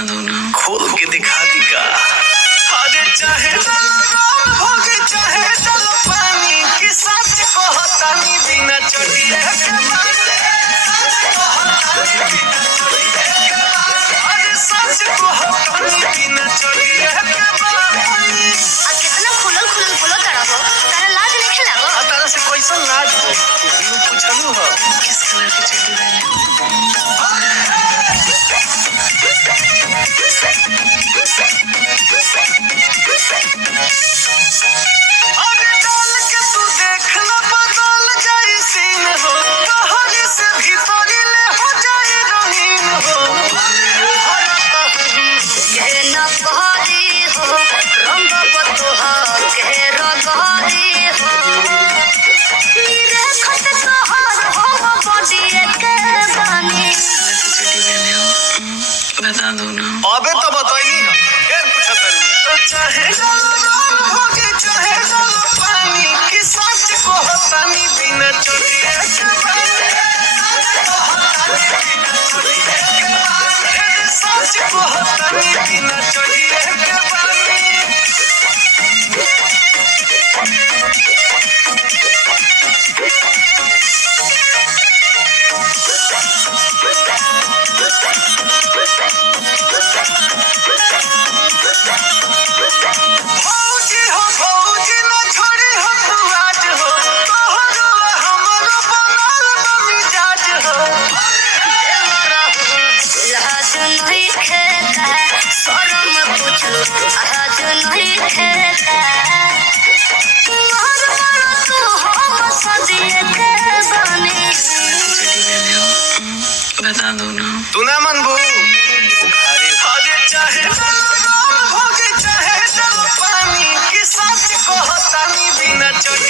बता दो ना, खोल के दिखा दी का। अरे चाहे भोगे चाहे चल पानी की सच को हतानी बिना चढ़िए के बारे। अरे सच को हतानी बिना चढ़िए के बारे। आ कितना खुलल खुलल बोलो तारा हो, तारा लाज नहीं लागो। आ तारा से कैसन लाज हो, तू पूछलू हो किस कलर की चड्डी पहने? अरे डाल के तू देख ला बदल जाई सीन हो, कहानी से भीतरी ले हो जाए रंगीन हो। के न कहरी हो रंग बतोहा के रगरी हो, नीरे खत कहर हो बॉडी के बानी। चड्डी पहने हो? बता दो ना। अबे तो बताइए ना, फिर पूछत नहीं। चाहे भोगे चाहे पानी की सच को हतानी बिना चढ़िए के बारे। सच को हतानी बिना चढ़िए के बारे। भौजी हो भौजी न छोड़ी हो तू आज हो, तोहरो हमरो बनल मिजाज हो। लाज नहीं खेता शर्म कुछ आज नहीं खेता, मार तू हम सजिए के बानी। चड्डी पहने हो? बता दो ना। तू ना मनबू। अरे चाहे भोगे चाहे पानी की सच को हतानी बिना चढ़िए